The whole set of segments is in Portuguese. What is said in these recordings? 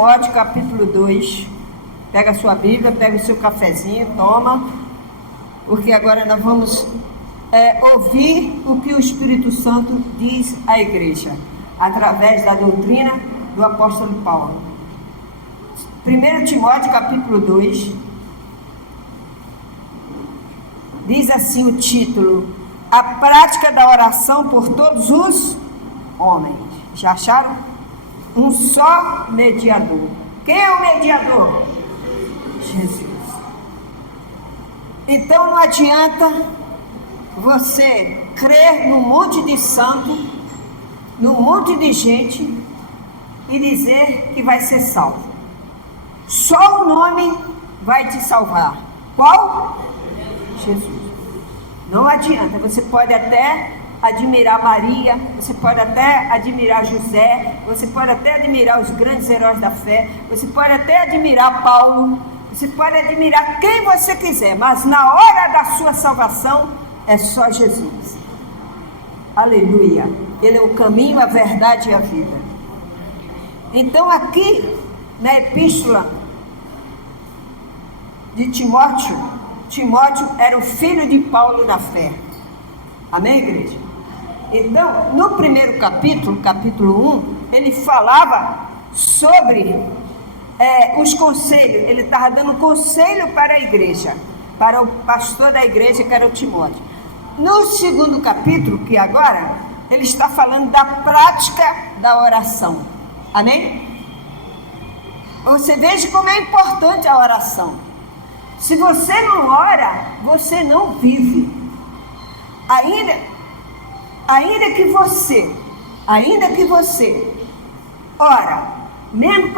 Timóteo capítulo 2. Pega a sua Bíblia, pega o seu cafezinho, toma, porque agora nós vamos ouvir o que o Espírito Santo diz à igreja, através da doutrina do apóstolo Paulo. 1 Timóteo capítulo 2, diz assim o título: a prática da oração por todos os homens. Já acharam? Um só mediador. Quem é o mediador? Jesus. Então não adianta você crer num monte de santo, num monte de gente e dizer que vai ser salvo. Só o nome vai te salvar. Qual? Jesus. Não adianta. Você pode até admirar Maria, você pode até admirar José, você pode até admirar os grandes heróis da fé, você pode até admirar Paulo, você pode admirar quem você quiser, mas na hora da sua salvação é só Jesus. Aleluia. Ele é o caminho, a verdade e a vida. Então aqui na epístola de Timóteo era o filho de Paulo na fé. Amém, igreja? Então, no primeiro capítulo 1, ele falava sobre os conselhos. Ele estava dando conselho para a igreja, para o pastor da igreja, que era o Timóteo. No segundo capítulo, que agora, ele está falando da prática da oração. Amém? Você veja como é importante a oração. Se você não ora, você não vive. Ainda que você ora, mesmo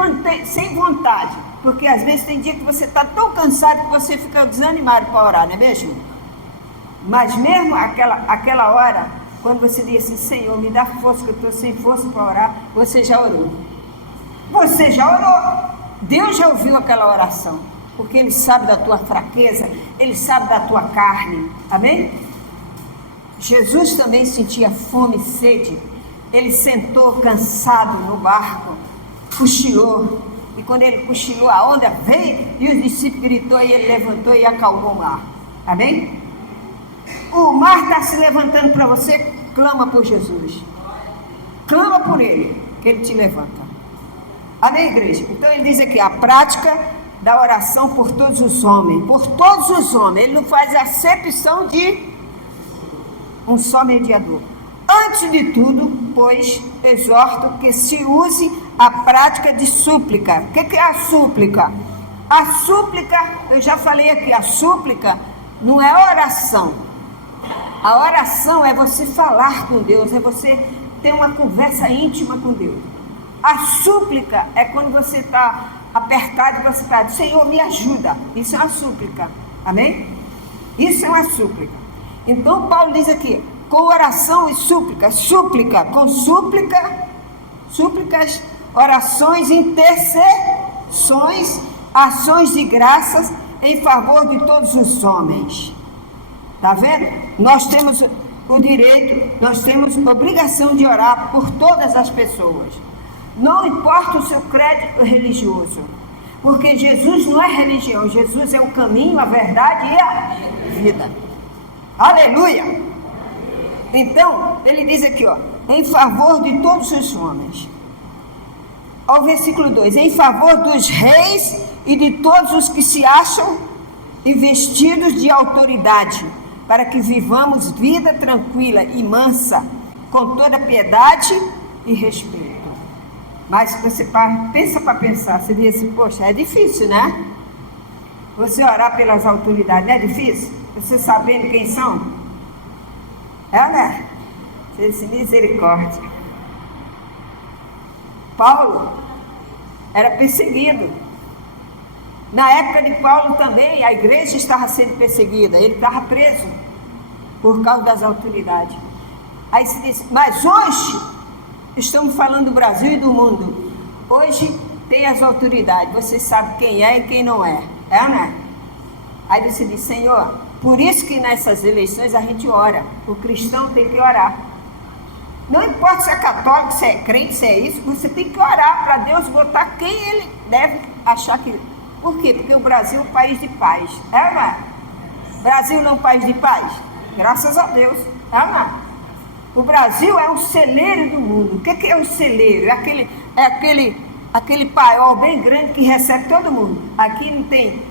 sem vontade, porque às vezes tem dia que você está tão cansado que você fica desanimado para orar, não é mesmo? Mas mesmo aquela hora, quando você diz assim: Senhor, me dá força, que eu estou sem força para orar, você já orou. Você já orou. Deus já ouviu aquela oração, porque Ele sabe da tua fraqueza, Ele sabe da tua carne. Amém? Jesus também sentia fome e sede. Ele sentou cansado no barco, cochilou, e quando ele cochilou, a onda veio e os discípulos gritou, e ele levantou e acalmou o mar. Amém? O mar está se levantando para você, clama por Jesus, clama por Ele, que Ele te levanta. Amém, igreja? Então ele diz aqui: a prática da oração por todos os homens. Por todos os homens. Ele não faz acepção de um só mediador. Antes de tudo, pois, exorto que se use a prática de súplica. O que é a súplica? A súplica, eu já falei aqui, a súplica não é oração. A oração é você falar com Deus, é você ter uma conversa íntima com Deus. A súplica é quando você está apertado e você está: Senhor, me ajuda. Isso é uma súplica. Amém? Isso é uma súplica. Então Paulo diz aqui: com oração e súplica, com súplicas, orações, intercessões, ações de graças em favor de todos os homens. Está vendo? Nós temos o direito, nós temos a obrigação de orar por todas as pessoas. Não importa o seu crédito religioso, porque Jesus não é religião, Jesus é o caminho, a verdade e a vida. Aleluia! Então, ele diz aqui, em favor de todos os homens. Ao versículo 2: em favor dos reis e de todos os que se acham investidos de autoridade, para que vivamos vida tranquila e mansa, com toda piedade e respeito. Mas você pensa para pensar, você diz assim: poxa, é difícil, né? Você orar pelas autoridades, não é difícil? Você sabendo quem são? Né? Você diz: misericórdia. Paulo era perseguido. Na época de Paulo também, a igreja estava sendo perseguida. Ele estava preso por causa das autoridades. Aí se diz: mas hoje, estamos falando do Brasil e do mundo, hoje tem as autoridades, você sabe quem é e quem não é, né? Aí você diz: Senhor, por isso que nessas eleições a gente ora, o cristão tem que orar. Não importa se é católico, se é crente, se é isso, você tem que orar para Deus botar quem ele deve achar que... Por quê? Porque o Brasil é um país de paz. É, não é? O Brasil não é um país de paz? Graças a Deus. É, não é? O Brasil é um celeiro do mundo. O que é um celeiro? É aquele paiol bem grande que recebe todo mundo. Aqui não tem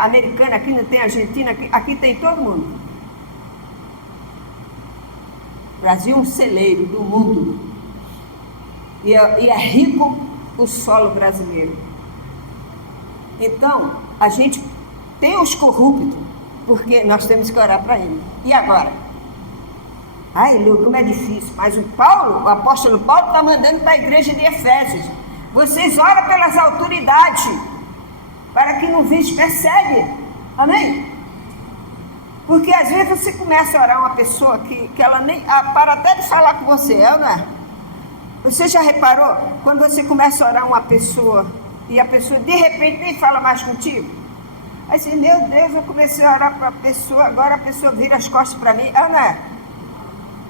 americano, aqui não tem argentino, aqui tem todo mundo. O Brasil é um celeiro do mundo. E é rico o solo brasileiro. Então, a gente tem os corruptos, porque nós temos que orar para ele. E agora? Ai, Lu, como é difícil. Mas o apóstolo Paulo está mandando para a igreja de Efésios. Vocês oram pelas autoridades, para que não vos persegue. Amém? Porque às vezes você começa a orar uma pessoa que ela nem para até de falar com você, não é? Você já reparou? Quando você começa a orar uma pessoa e a pessoa de repente nem fala mais contigo? Aí você, meu Deus, eu comecei a orar para a pessoa, agora a pessoa vira as costas para mim, não é?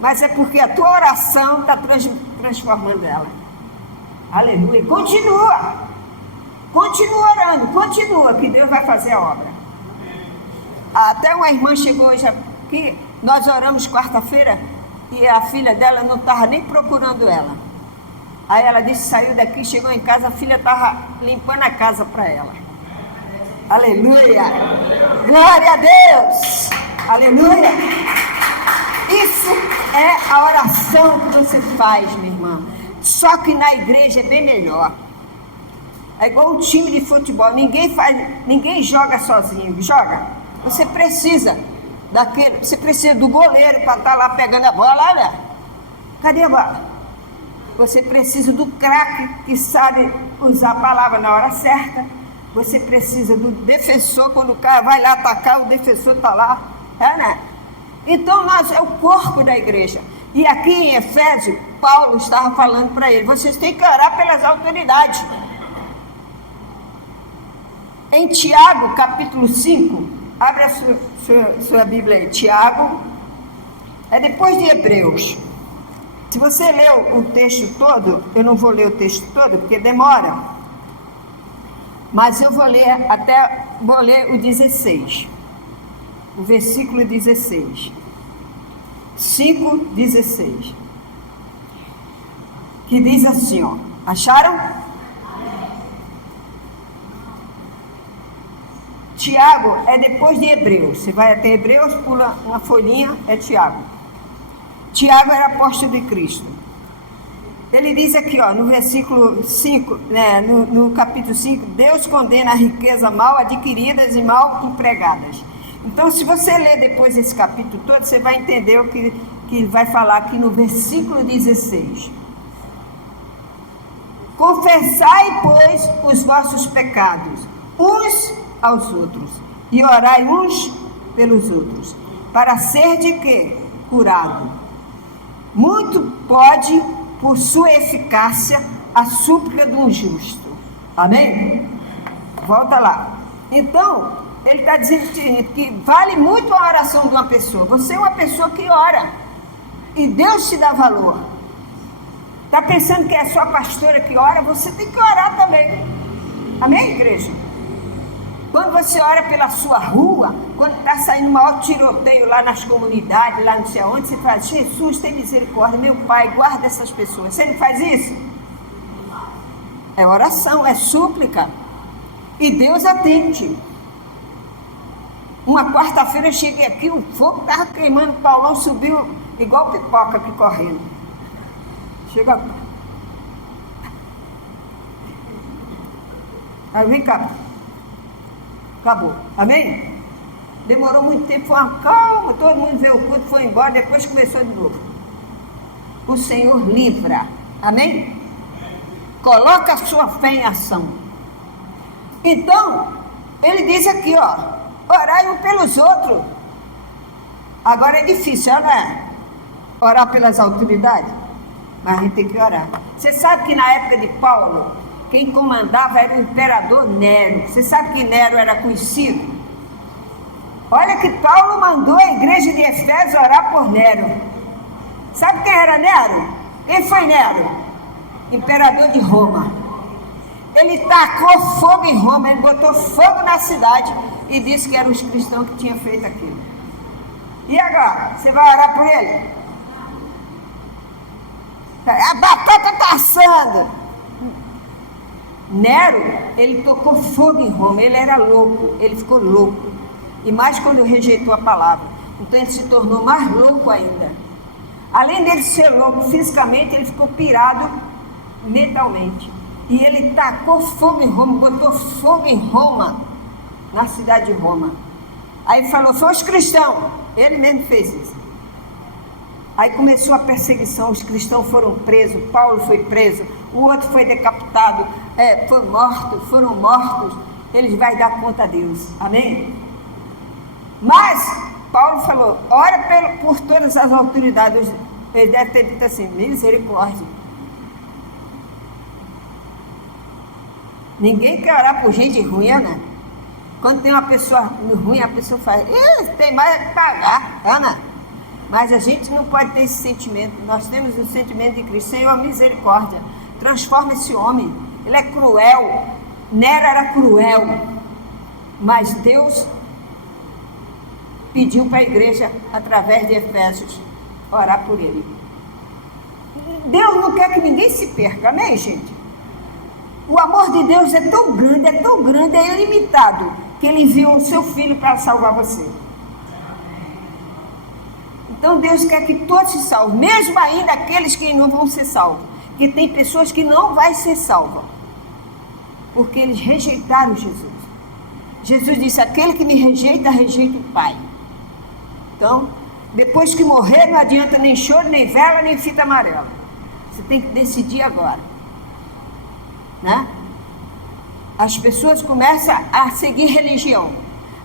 Mas é porque a tua oração está transformando ela. Aleluia. Continua orando, continua, que Deus vai fazer a obra. Até uma irmã chegou hoje aqui, nós oramos quarta-feira e a filha dela não estava nem procurando ela. Aí ela disse, saiu daqui, chegou em casa, a filha estava limpando a casa para ela. Aleluia! Glória a Deus! Aleluia! Isso é a oração que você faz, minha irmã. Só que na igreja é bem melhor. É igual um time de futebol, ninguém joga sozinho, joga. Você precisa do goleiro para estar lá pegando a bola, olha. Cadê a bola? Você precisa do craque que sabe usar a palavra na hora certa. Você precisa do defensor, quando o cara vai lá atacar, o defensor está lá. Né? Então nós é o corpo da igreja. E aqui em Efésios, Paulo estava falando para ele, vocês têm que orar pelas autoridades. Em Tiago, capítulo 5, abre a sua Bíblia aí, Tiago, é depois de Hebreus. Se você leu o texto todo, eu não vou ler o texto todo, porque demora, mas eu vou ler o 16, o versículo 16, 5:16, que diz assim, ó, acharam? Tiago é depois de Hebreus. Você vai até Hebreus, pula uma folhinha, é Tiago. Tiago era apóstolo de Cristo. Ele diz aqui, ó, no versículo 5, né, no capítulo 5, Deus condena a riqueza mal adquiridas e mal empregadas. Então, se você ler depois esse capítulo todo, você vai entender o que ele vai falar aqui no versículo 16. Confessai, pois, os vossos pecados, uns aos outros, e orai uns pelos outros, para ser de quê? Curado. Muito pode, por sua eficácia, a súplica do justo. Amém? Volta lá. Então, ele está dizendo que vale muito a oração de uma pessoa. Você é uma pessoa que ora, e Deus te dá valor. Está pensando que é só a pastora que ora? Você tem que orar também. Amém, igreja? Quando você ora pela sua rua, quando está saindo o maior tiroteio lá nas comunidades, lá não sei aonde, você faz, Jesus, tem misericórdia, meu Pai, guarda essas pessoas. Você não faz isso? É oração, é súplica. E Deus atende. Uma quarta-feira eu cheguei aqui, o fogo estava queimando, o Paulão subiu igual pipoca aqui correndo. Chega. Aí vem cá. Acabou. Amém? Demorou muito tempo, foi uma calma, todo mundo veio o culto, foi embora, depois começou de novo. O Senhor livra. Amém? Coloca a sua fé em ação. Então, ele diz aqui, ó, orai um pelos outros. Agora é difícil, não é? Orar pelas autoridades, mas a gente tem que orar. Você sabe que na época de Paulo, quem comandava era o imperador Nero. Você sabe que Nero era conhecido? Olha que Paulo mandou a igreja de Efésios orar por Nero. Sabe quem era Nero? Quem foi Nero? Imperador de Roma. Ele tacou fogo em Roma, ele botou fogo na cidade e disse que eram os cristãos que tinham feito aquilo. E agora? Você vai orar por ele? A batata está assando. Nero, ele tocou fogo em Roma, ele era louco, ele ficou louco. E mais quando rejeitou a palavra. Então ele se tornou mais louco ainda. Além dele ser louco fisicamente, ele ficou pirado mentalmente. E ele tacou fogo em Roma, botou fogo em Roma, na cidade de Roma. Aí falou, foi os cristãos. Ele mesmo fez isso. Aí começou a perseguição, os cristãos foram presos, Paulo foi preso, o outro foi decapitado, foram mortos. Eles vão dar conta a Deus. Amém? Mas Paulo falou, ora por todas as autoridades. Ele deve ter dito assim, misericórdia. Ninguém quer orar por gente ruim, né? Quando tem uma pessoa ruim, a pessoa faz, tem mais que pagar, Ana. Mas a gente não pode ter esse sentimento. Nós temos o sentimento de Cristo. Senhor, misericórdia. Transforma esse homem. Ele é cruel. Nero era cruel. Mas Deus pediu para a igreja, através de Efésios, orar por ele. Deus não quer que ninguém se perca, amém, gente? O amor de Deus é tão grande, é ilimitado, que ele enviou o seu filho para salvar você. Então Deus quer que todos se salvem, mesmo ainda aqueles que não vão ser salvos. Que tem pessoas que não vão ser salvas, porque eles rejeitaram Jesus. Jesus disse, aquele que me rejeita, rejeita o Pai. Então, depois que morrer, não adianta nem choro, nem vela, nem fita amarela. Você tem que decidir agora. Né? As pessoas começam a seguir religião.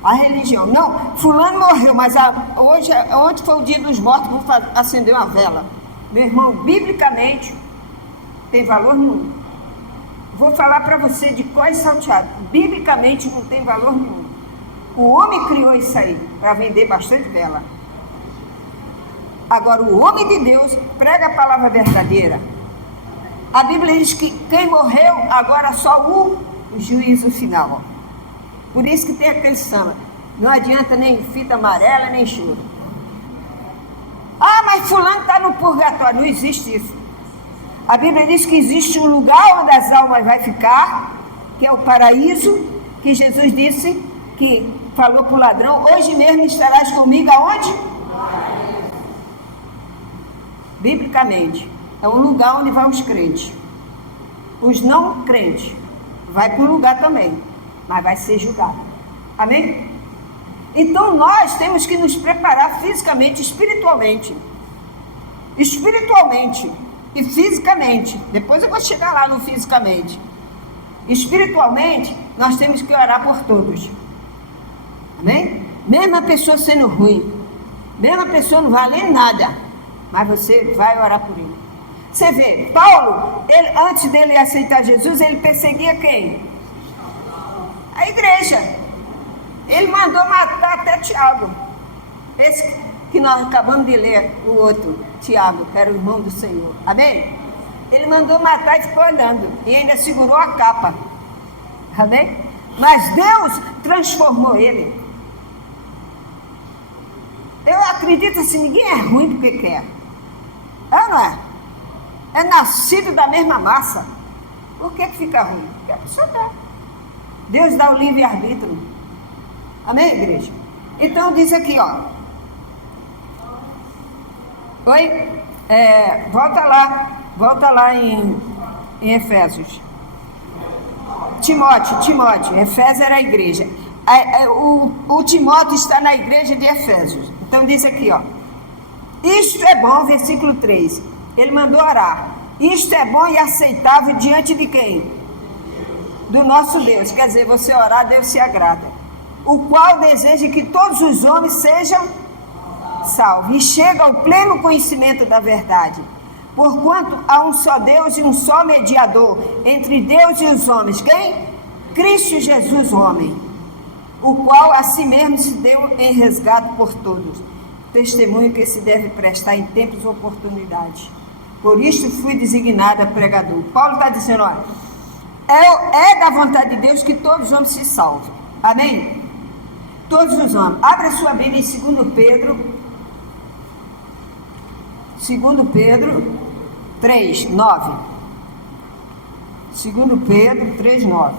A religião, não, fulano morreu, mas ontem foi o dia dos mortos, vou acender uma vela. Meu irmão, biblicamente, tem valor nenhum. Vou falar para você de cor salteado. Biblicamente não tem valor nenhum. O homem criou isso aí, para vender bastante vela. Agora, o homem de Deus prega a palavra verdadeira. A Bíblia diz que quem morreu, agora só o juízo final. Por isso que tem aquele samba. Não adianta nem fita amarela, nem choro. Ah, mas fulano está no purgatório. Não existe isso. A Bíblia diz que existe um lugar onde as almas vão ficar, que é o paraíso, que Jesus disse, que falou para o ladrão, hoje mesmo estarás comigo aonde? Biblicamente, é um lugar onde vão os crentes. Os não crentes vai para um lugar também, mas vai ser julgado. Amém? Então nós temos que nos preparar fisicamente, espiritualmente e fisicamente. Depois eu vou chegar lá no fisicamente. Espiritualmente, nós temos que orar por todos. Amém? Mesmo a pessoa sendo ruim, mesmo a pessoa não vale nada, mas você vai orar por ele. Você vê, Paulo, antes dele aceitar Jesus, ele perseguia quem? A igreja. Ele mandou matar até Tiago. Esse que nós acabamos de ler, o outro, Tiago, que era o irmão do Senhor. Amém? Ele mandou matar e ficou andando. E ainda segurou a capa. Amém? Mas Deus transformou ele. Eu acredito assim, ninguém é ruim porque quer. É, não é? É nascido da mesma massa. Por que fica ruim? Porque a pessoa quer. Deus dá o livre-arbítrio. Amém, igreja? Então diz aqui, ó. Oi? Volta lá em Efésios. Timóteo. Efésios era a igreja. O Timóteo está na igreja de Efésios. Então diz aqui, ó. Isto é bom, versículo 3. Ele mandou orar. Isto é bom e aceitável diante de quem? Do nosso Deus. Quer dizer, você orar, Deus se agrada. O qual deseja que todos os homens sejam salvos e chega ao pleno conhecimento da verdade. Porquanto há um só Deus e um só mediador entre Deus e os homens. Quem? Cristo Jesus, homem. O qual a si mesmo se deu em resgate por todos. testemunho que se deve prestar em tempos e oportunidades. Por isto fui designada pregador. Paulo está dizendo, olha, é da vontade de Deus que todos os homens se salvem. Amém? Todos os homens. Abra sua Bíblia em 2 Pedro 3, 9. 2 Pedro 3, 9.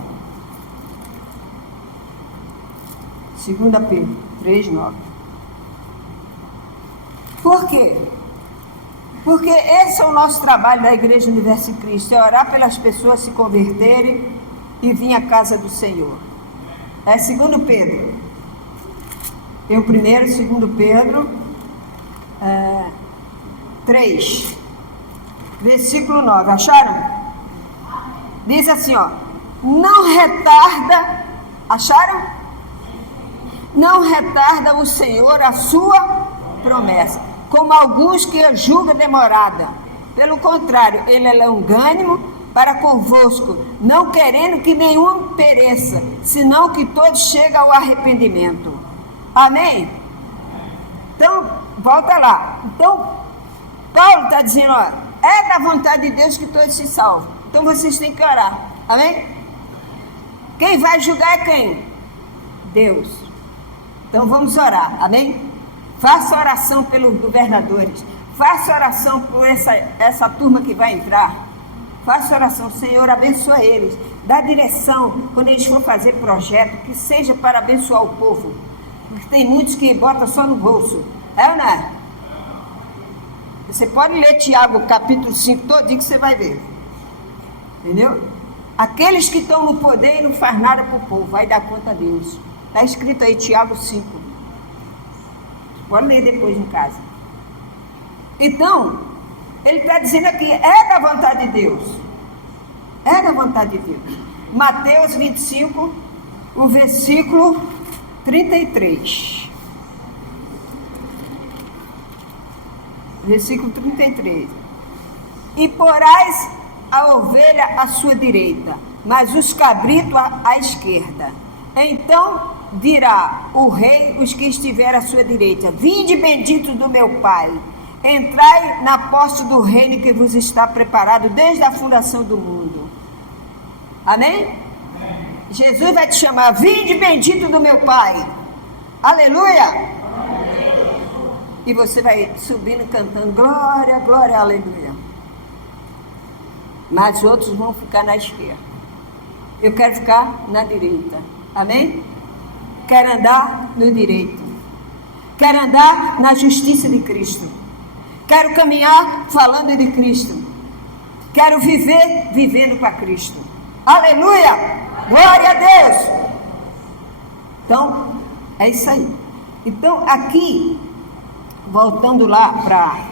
2 Pedro 3, 9. Por quê? Porque esse é o nosso trabalho da Igreja Universo em Cristo, é orar pelas pessoas se converterem e vir à casa do Senhor. É 2 Pedro. Tem o primeiro, 2 Pedro 3, versículo 9. Acharam? Diz assim, ó. Não retarda, acharam? Não retarda o Senhor a sua promessa, como alguns que a julgam demorada. Pelo contrário, ele é longânimo para convosco, não querendo que nenhum pereça, senão que todos cheguem ao arrependimento. Amém? Então, volta lá. Então, Paulo está dizendo, ó, é da vontade de Deus que todos se salvem. Então vocês têm que orar. Amém? Quem vai julgar é quem? Deus. Então vamos orar. Amém? Faça oração pelos governadores. Faça oração por essa turma que vai entrar. Faça oração, Senhor, abençoa eles. Dá direção quando eles for fazer projeto, que seja para abençoar o povo. Porque tem muitos que botam só no bolso. É ou não é? Você pode ler Tiago capítulo 5 todinho que você vai ver. Entendeu? Aqueles que estão no poder e não faz nada para o povo, vai dar conta a Deus. Está escrito aí Tiago 5. Pode ler depois em casa. Então, ele está dizendo aqui, é da vontade de Deus. É da vontade de Deus. Mateus 25, o versículo 33. Versículo 33. E porás a ovelha à sua direita, mas os cabritos à esquerda. Então dirá o rei os que estiver à sua direita: vinde bendito do meu Pai, entrai na posse do reino que vos está preparado desde a fundação do mundo. Amém? Jesus vai te chamar: vinde bendito do meu Pai. Aleluia! E você vai subindo cantando glória, glória, aleluia. Mas outros vão ficar na esquerda. Eu quero ficar na direita. Amém? Quero andar no direito. Quero andar na justiça de Cristo. Quero caminhar falando de Cristo. Quero viver vivendo para Cristo. Aleluia! Glória a Deus! Então, é isso aí. Então, aqui, voltando lá para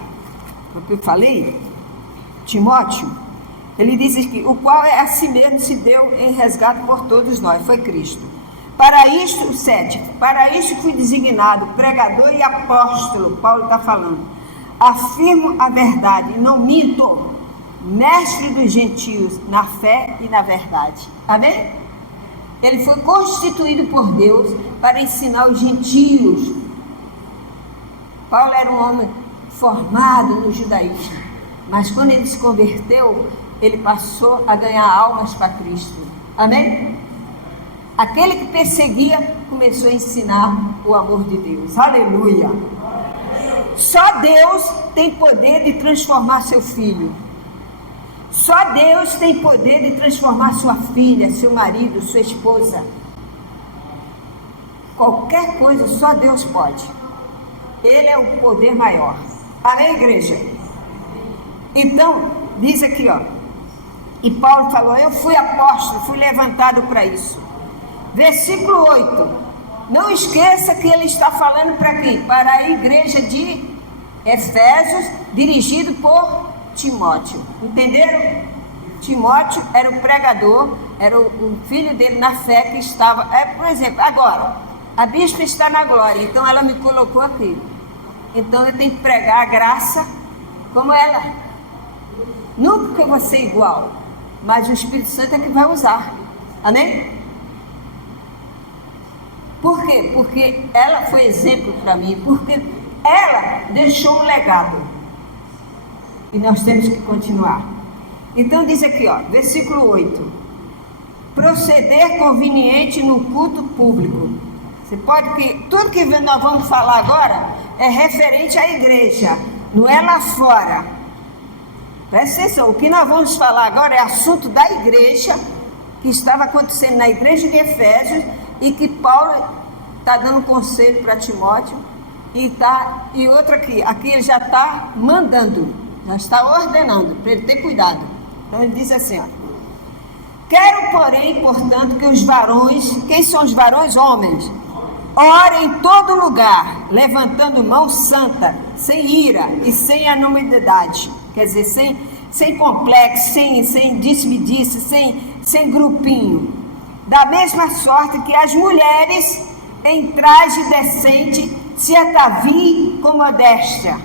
o que eu falei, Timóteo, ele diz aqui: o qual é a si mesmo se deu em resgate por todos nós, foi Cristo. Para isto, 7, para isto fui designado pregador e apóstolo, Paulo está falando. Afirmo a verdade, não minto, mestre dos gentios na fé e na verdade. Amém? Ele foi constituído por Deus para ensinar os gentios. Paulo era um homem formado no judaísmo, mas quando ele se converteu, ele passou a ganhar almas para Cristo. Amém? Aquele que perseguia começou a ensinar o amor de Deus. Aleluia! Só Deus tem poder de transformar seu filho. Só Deus tem poder de transformar sua filha, seu marido, sua esposa. Qualquer coisa, só Deus pode. Ele é o poder maior. Amém, igreja? Então, diz aqui, ó. E Paulo falou: eu fui apóstolo, fui levantado para isso. Versículo 8. Não esqueça que ele está falando para quem? Para a igreja de Efésios, dirigido por Timóteo. Entenderam? Timóteo era o pregador, era o filho dele na fé que estava... por exemplo, agora, a bispa está na glória, então ela me colocou aqui. Então eu tenho que pregar a graça como ela. Nunca que eu vou ser igual, mas o Espírito Santo é que vai usar. Amém? Por quê? Porque ela foi exemplo para mim, porque ela deixou um legado. E nós temos que continuar. Então diz aqui, ó, versículo 8. Proceder conveniente no culto público. Você pode que tudo que nós vamos falar agora é referente à igreja, não é lá fora. Presta atenção, o que nós vamos falar agora é assunto da igreja, que estava acontecendo na igreja de Efésios, e que Paulo está dando conselho para Timóteo, e outra aqui ele já está mandando, já está ordenando, para ele ter cuidado. Então ele diz assim, ó: quero, porém, portanto, que os varões, quem são os varões? Homens, orem em todo lugar, levantando mão santa, sem ira e sem anonimidade. Quer dizer, sem complexo, sem disse-me-disse, sem grupinho. Da mesma sorte que as mulheres, em traje decente, se ataviem com modéstia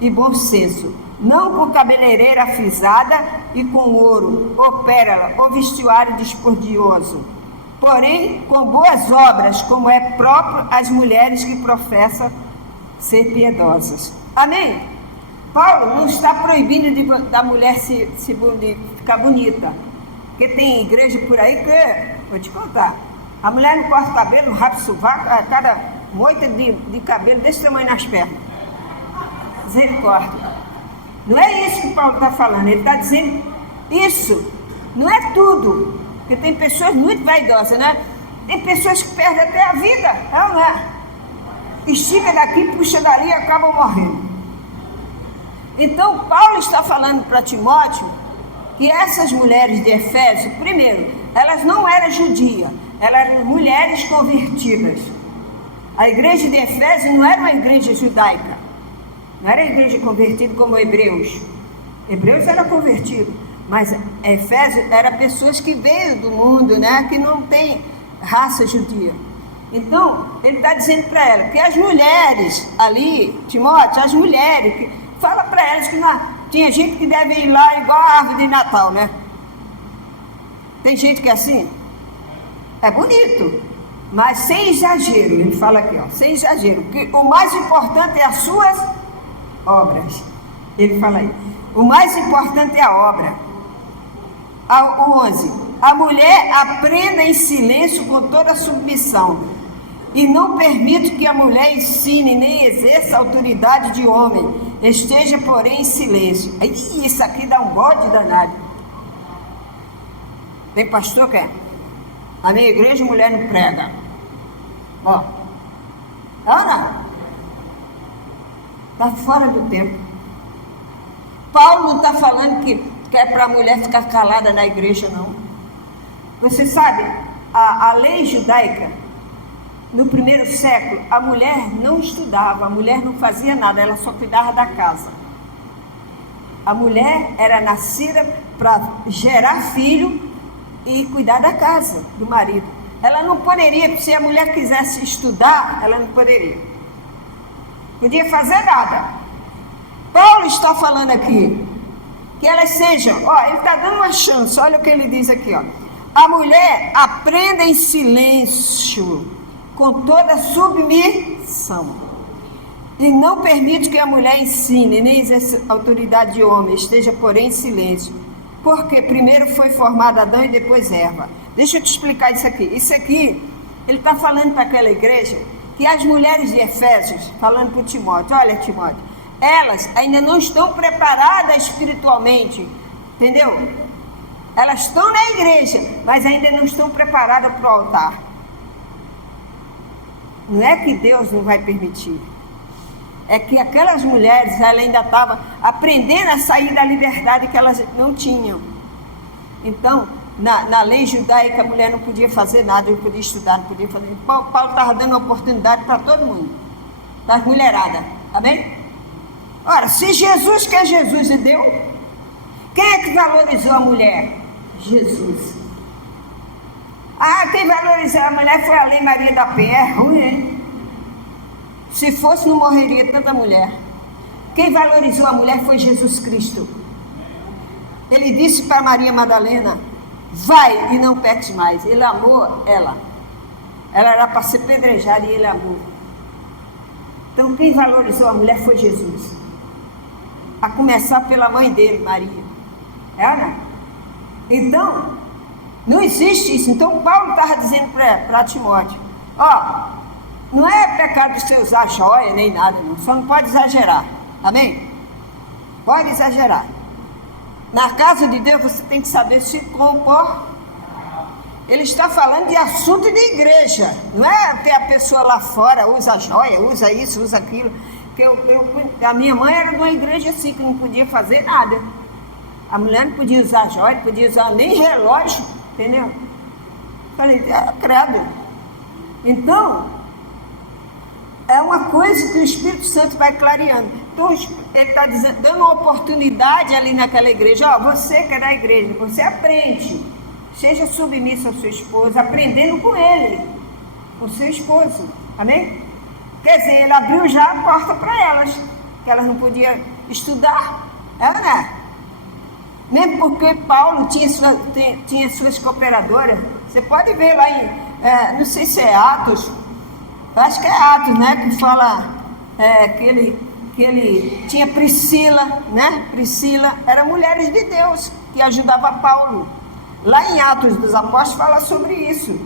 e bom senso, não com cabeleireira afrisada e com ouro, ou pérola, ou vestuário dispendioso, porém com boas obras, como é próprio às mulheres que professam ser piedosas. Amém? Paulo não está proibindo da mulher de ficar bonita, porque tem igreja por aí que, vou te contar, a mulher não corta o cabelo, rapa o sovaco, a cada moita de cabelo desse tamanho nas pernas. Misericórdia. Não é isso que Paulo está falando, ele está dizendo isso, não é tudo, porque tem pessoas muito vaidosas, né? Tem pessoas que perdem até a vida, não é? Estica daqui, puxa dali e acabam morrendo. Então Paulo está falando para Timóteo que essas mulheres de Efésio, primeiro, elas não eram judias, elas eram mulheres convertidas. A igreja de Efésio não era uma igreja judaica, não era igreja convertida como Hebreus. Hebreus era convertido, mas Efésio era pessoas que veio do mundo, né, que não tem raça judia. Então, ele está dizendo para ela que as mulheres ali, Timóteo, as mulheres, fala para elas que não, tinha gente que deve ir lá igual a árvore de Natal, né? Tem gente que é assim, é bonito, mas sem exagero. Ele fala aqui, ó, sem exagero, porque o mais importante é as suas obras. Ele fala aí, o mais importante é a obra. O 11, a mulher aprenda em silêncio com toda a submissão, e não permite que a mulher ensine nem exerça a autoridade de homem, esteja porém em silêncio. Aí isso aqui dá um bode danado. Tem pastor que é, a minha igreja mulher não prega. Ó, Ana, está fora do tempo. Paulo não está falando que é para a mulher ficar calada na igreja, não. Você sabe, a lei judaica, no primeiro século, a mulher não estudava, a mulher não fazia nada, ela só cuidava da casa. A mulher era nascida para gerar filho e cuidar da casa, do marido. Ela não poderia, se a mulher quisesse estudar, ela não poderia. Podia fazer nada. Paulo está falando aqui que elas sejam, ó, ele está dando uma chance, olha o que ele diz aqui, ó. A mulher aprenda em silêncio, com toda submissão, e não permite que a mulher ensine, nem exerça autoridade de homem, esteja porém em silêncio, porque primeiro foi formado Adão e depois Eva. Deixa eu te explicar isso aqui. Isso aqui, ele está falando para aquela igreja, que as mulheres de Efésios, falando para o Timóteo, olha Timóteo, elas ainda não estão preparadas espiritualmente, entendeu? Elas estão na igreja, mas ainda não estão preparadas para o altar. Não é que Deus não vai permitir, é que aquelas mulheres, elas ainda estavam aprendendo a sair da liberdade que elas não tinham. Então, na lei judaica, a mulher não podia fazer nada, não podia estudar, não podia fazer. Paulo estava dando oportunidade para todo mundo, para as mulheradas, amém? Ora, se Jesus, que é Jesus, e deu, quem é que valorizou a mulher? Jesus. Ah, quem valorizou a mulher foi a Lei Maria da Penha. É ruim, hein? Se fosse, não morreria tanta mulher. Quem valorizou a mulher foi Jesus Cristo. Ele disse para Maria Madalena, vai e não peques mais. Ele amou ela. Ela era para ser pedrejada e ele amou. Então quem valorizou a mulher foi Jesus. A começar pela mãe dele, Maria. Era? Então, não existe isso. Então Paulo estava dizendo para Timóteo, ó, não é pecado você usar joia nem nada, não. Só não pode exagerar. Amém? Pode exagerar. Na casa de Deus você tem que saber se compor. Ele está falando de assunto de igreja. Não é que a pessoa lá fora usa joia, usa isso, usa aquilo. A minha mãe era de uma igreja assim, que não podia fazer nada. A mulher não podia usar joia, não podia usar nem relógio, entendeu? Falei, credo. Então, é uma coisa que o Espírito Santo vai clareando. Então, ele está dando uma oportunidade ali naquela igreja. Ó, você que é da igreja, você aprende. Seja submisso ao seu esposo, aprendendo com ele, com o seu esposo. Amém? Quer dizer, ele abriu já a porta para elas, que elas não podiam estudar. Né? Mesmo porque Paulo tinha suas cooperadoras. Você pode ver lá em, não sei se é Atos, eu acho que é Atos, né? Que fala que ele tinha Priscila, né? Priscila, eram mulheres de Deus que ajudavam Paulo. Lá em Atos dos Apóstolos fala sobre isso.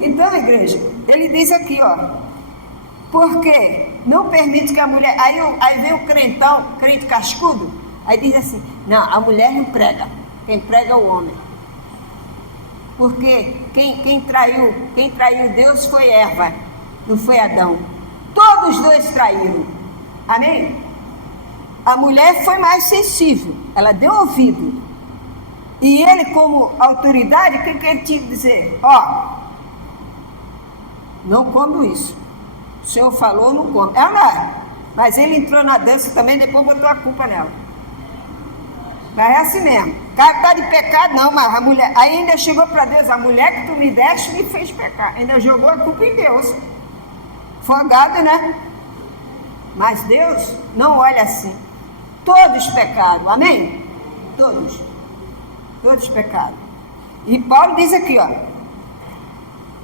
Então, igreja, ele diz aqui, ó, porque não permite que a mulher... Aí vem o crente cascudo, aí diz assim, não, a mulher não prega, quem prega é o homem. Porque quem traiu Deus foi Eva, não foi Adão. Todos dois traíram. Amém? A mulher foi mais sensível, ela deu ouvido. E ele, como autoridade, o que ele tinha que dizer? Ó, não come isso. O Senhor falou, não come. Ela não é. Mas ele entrou na dança também, depois botou a culpa nela. Mas é assim mesmo. O cara está de pecado, não, mas a mulher... Aí ainda chegou para Deus, a mulher que tu me deste me fez pecar. Ainda jogou a culpa em Deus. Folgado, né? Mas Deus não olha assim. Todos pecaram, amém? Todos pecados. E Paulo diz aqui, ó,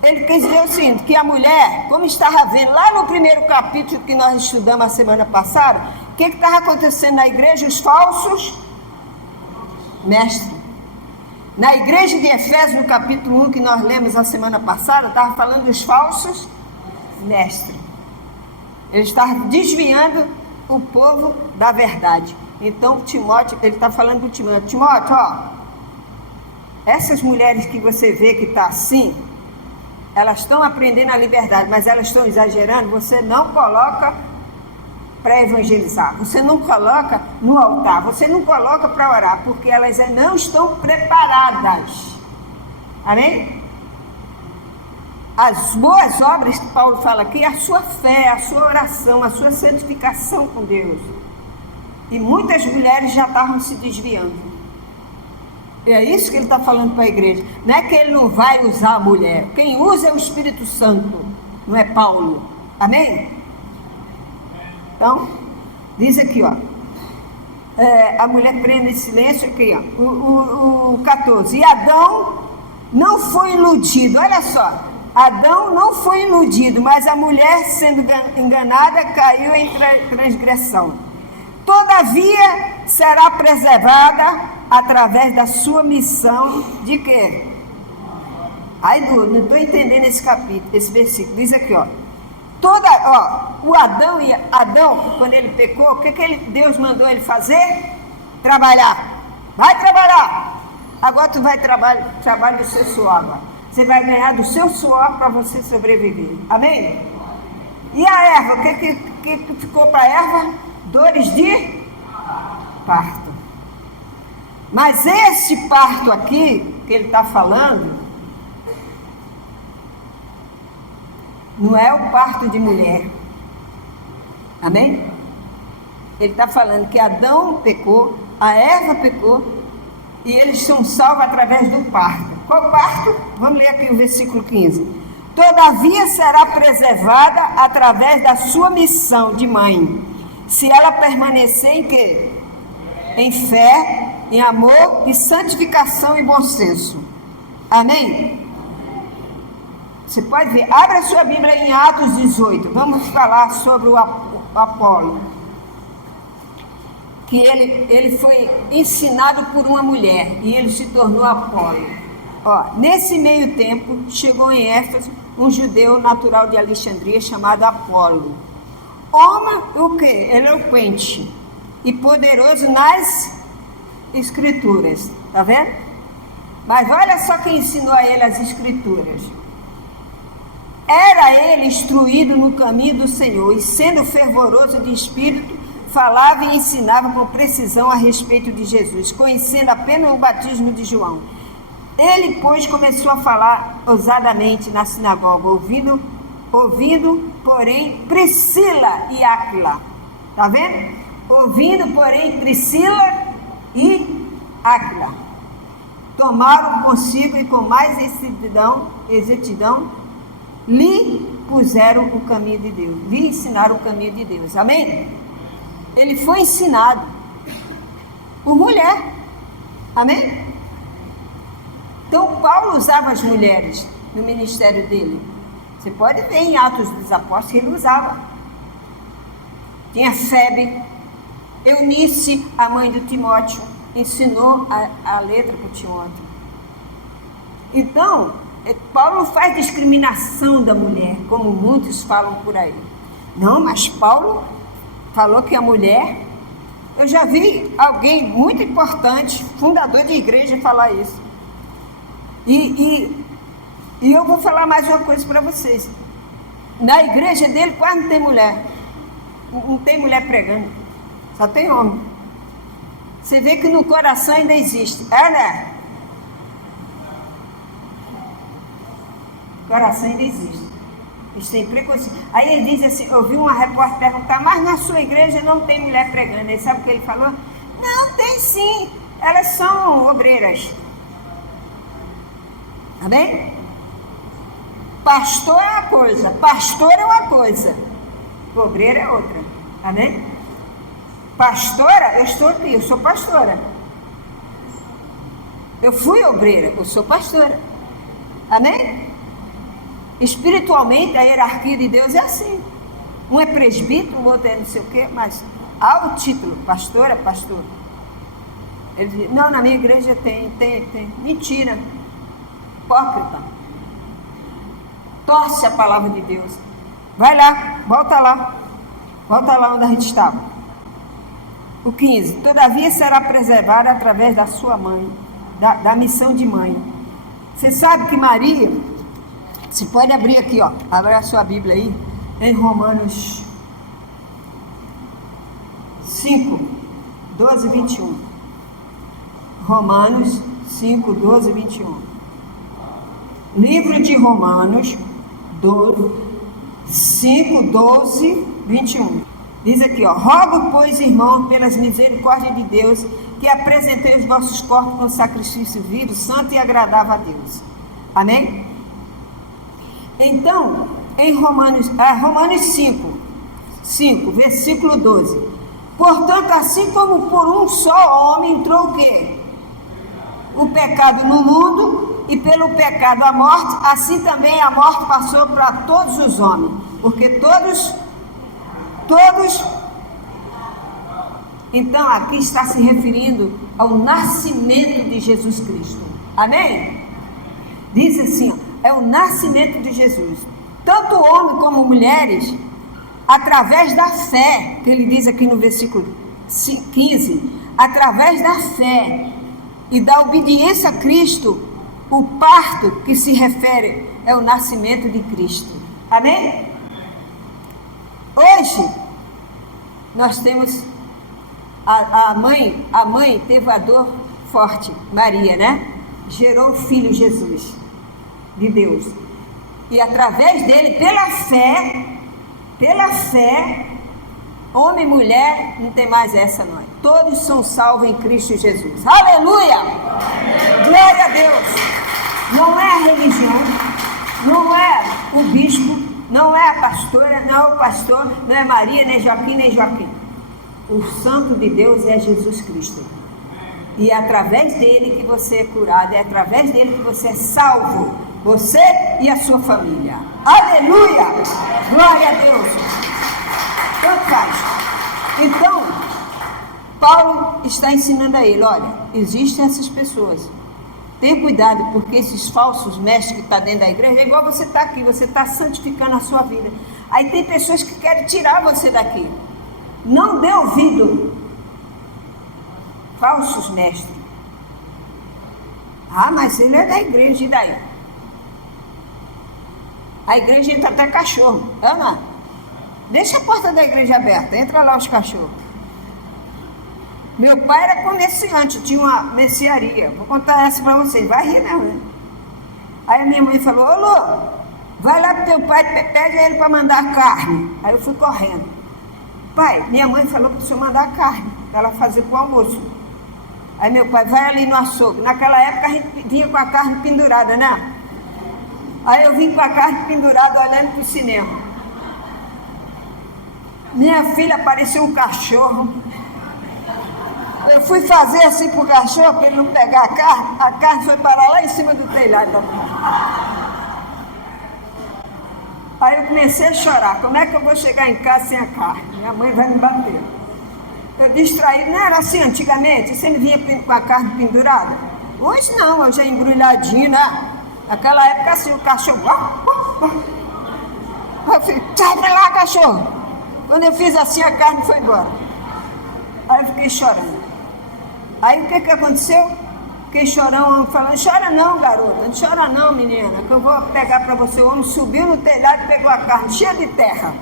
ele quer dizer o seguinte, que a mulher, como estava vendo lá no primeiro capítulo que nós estudamos a semana passada, o que estava acontecendo na igreja? Os falsos mestres. Na igreja de Efésios, no capítulo 1 que nós lemos a semana passada, estava falando dos falsos mestres. Ele estava desviando o povo da verdade. Então Timóteo, ele está falando para Timóteo, Timóteo, ó, essas mulheres que você vê que está assim, elas estão aprendendo a liberdade, mas elas estão exagerando. Você não coloca para evangelizar, você não coloca no altar, você não coloca para orar, porque elas não estão preparadas. Amém? As boas obras que Paulo fala aqui é a sua fé, a sua oração, a sua santificação com Deus. E muitas mulheres já estavam se desviando. É isso que ele está falando para a igreja. Não é que ele não vai usar a mulher. Quem usa é o Espírito Santo, não é Paulo. Amém? Então, diz aqui, ó. A mulher prende em silêncio aqui, ó. O 14. E Adão não foi iludido. Olha só. Adão não foi iludido, mas a mulher, sendo enganada, caiu em transgressão. Todavia, será preservada através da sua missão de quê? Ai, não estou entendendo esse capítulo, esse versículo. Diz aqui, ó. O Adão, quando ele pecou, o que Deus mandou ele fazer? Trabalhar. Vai trabalhar. Agora tu vai trabalhar do seu suor agora. Você vai ganhar do seu suor para você sobreviver. Amém? E a erva? O que ficou para a erva? Dores de parto. Mas esse parto aqui, que ele está falando, não é o parto de mulher. Amém? Ele está falando que Adão pecou, a Eva pecou, e eles são salvos através do parto. Qual parto? Vamos ler aqui o versículo 15. Todavia será preservada através da sua missão de mãe, se ela permanecer em quê? Em fé, em amor e santificação e bom senso. Amém? Você pode ver, abra a sua Bíblia em Atos 18. Vamos falar sobre o Apolo. Que ele foi ensinado por uma mulher e ele se tornou Apolo. Nesse meio tempo, chegou em Éfeso um judeu natural de Alexandria chamado Apolo. Homem, o quê? Eloquente e poderoso nas escrituras. Tá vendo? Mas olha só quem ensinou a ele as escrituras. Era ele instruído no caminho do Senhor, e sendo fervoroso de espírito, falava e ensinava com precisão a respeito de Jesus, conhecendo apenas o batismo de João. Ele, pois, começou a falar ousadamente na sinagoga, ouvindo, porém, Priscila e Áquila. Tá vendo? Ouvindo, porém, Priscila e Áquila. Tomaram consigo e com mais exatidão lhe puseram o caminho de Deus, lhe ensinaram o caminho de Deus. Amém? Ele foi ensinado por mulher. Amém? Então Paulo usava as mulheres no ministério dele. Você pode ver em Atos dos Apóstolos que ele usava. Tinha Febe, Eunice, a mãe do Timóteo, ensinou a letra para o Timóteo. Então, Paulo não faz discriminação da mulher, como muitos falam por aí. Não, mas Paulo falou que a mulher... Eu já vi alguém muito importante, fundador de igreja, falar isso. E eu vou falar mais uma coisa para vocês. Na igreja dele quase não tem mulher. Não tem mulher pregando. Só tem homem. Você vê que no coração ainda existe. né? Coração ainda existe. Eles têm preconceito. Aí ele diz assim, eu vi uma repórter perguntar, mas na sua igreja não tem mulher pregando. Aí sabe o que ele falou? Não, tem sim. Elas são obreiras. Amém? Pastor é uma coisa, pastor é uma coisa, obreira é outra. Amém? Pastora, eu estou aqui, eu sou pastora. Eu fui obreira, eu sou pastora. Amém? Espiritualmente, a hierarquia de Deus é assim. Um é presbítero, o outro é não sei o quê, mas há o título, pastora, pastor. Ele diz, não, na minha igreja tem. Mentira. Hipócrita. Torce a palavra de Deus. Vai lá, volta lá. Volta lá onde a gente estava. O 15. Todavia será preservada através da sua mãe, da missão de mãe. Você sabe que Maria, você pode abrir aqui, abra a sua Bíblia aí, em Romanos 5, 12 e 21. Romanos 5, 12 e 21. Livro de Romanos 5, 12, 21. Diz aqui, rogo, pois, irmão, pelas misericórdias de Deus, que apresentei os vossos corpos com sacrifício vivo, santo e agradável a Deus. Amém? Então, em Romanos 5, versículo 12. Portanto, assim como por um só homem entrou o quê? O pecado no mundo, e pelo pecado a morte, assim também a morte passou para todos os homens, porque todos, então aqui está se referindo ao nascimento de Jesus Cristo, amém? Diz assim, é o nascimento de Jesus, tanto homens como mulheres, através da fé, que ele diz aqui no versículo 15, através da fé e da obediência a Cristo, o parto que se refere é o nascimento de Cristo. Amém? Hoje, nós temos a mãe teve a dor forte, Maria, né? Gerou o filho Jesus, de Deus. E através dele, pela fé, homem e mulher, não tem mais essa não. Todos são salvos em Cristo Jesus. Aleluia! Glória a Deus! Não é a religião, não é o bispo, não é a pastora, não é o pastor, não é Maria, nem Joaquim, nem Joaquim. O santo de Deus é Jesus Cristo. E é através dele que você é curado, é através dele que você é salvo. Você e a sua família. Aleluia! Glória a Deus! Tanto faz. Então, Paulo está ensinando a ele, olha, existem essas pessoas. Tenha cuidado, porque esses falsos mestres que estão dentro da igreja, é igual você está aqui, você está santificando a sua vida. Aí tem pessoas que querem tirar você daqui. Não dê ouvido. Falsos mestres. Ah, mas ele é da igreja, e daí? A igreja entra até cachorro. Ama? Deixa a porta da igreja aberta, entra lá os cachorros. Meu pai era comerciante, tinha uma mercearia. Vou contar essa para vocês, vai rir não, né? Aí a minha mãe falou, ô Lô, vai lá pro teu pai, pede a ele para mandar carne. Aí eu fui correndo. Pai, minha mãe falou para o senhor mandar carne, para ela fazer pro almoço. Aí meu pai, vai ali no açougue. Naquela época a gente vinha com a carne pendurada, né? Aí eu vim com a carne pendurada olhando pro cinema. Minha filha apareceu um cachorro. Eu fui fazer assim pro cachorro, para ele não pegar a carne foi parar lá em cima do telhado. Aí eu comecei a chorar, como é que eu vou chegar em casa sem a carne? Minha mãe vai me bater. Eu distraí, não era assim antigamente, você me vinha com a carne pendurada? Hoje não, hoje é embrulhadinho, né? Naquela época assim, o cachorro... Eu falei, sai pra lá, cachorro! Quando eu fiz assim, a carne foi embora. Aí eu fiquei chorando. Aí o que aconteceu? Fiquei chorando, falando, chora não, garota, não chora não, menina, que eu vou pegar para você. O homem subiu no telhado e pegou a carne cheia de terra.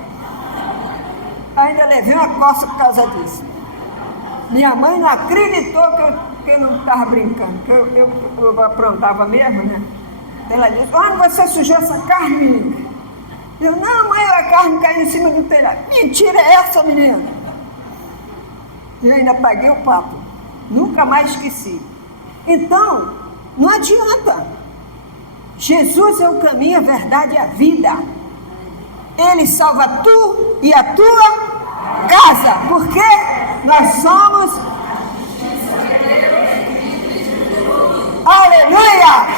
Ainda levei uma coça por causa disso. Minha mãe não acreditou que eu não estava brincando, que eu aprontava mesmo, né? Ela disse, onde você sujou essa carne, menina? Eu, não, mãe, a carne caiu em cima do telhado. Mentira é essa, menina? Eu ainda paguei o papo. Nunca mais esqueci. Então, não adianta. Jesus é o caminho, a verdade e a vida. Ele salva tu e a tua casa. Porque nós somos... Aleluia!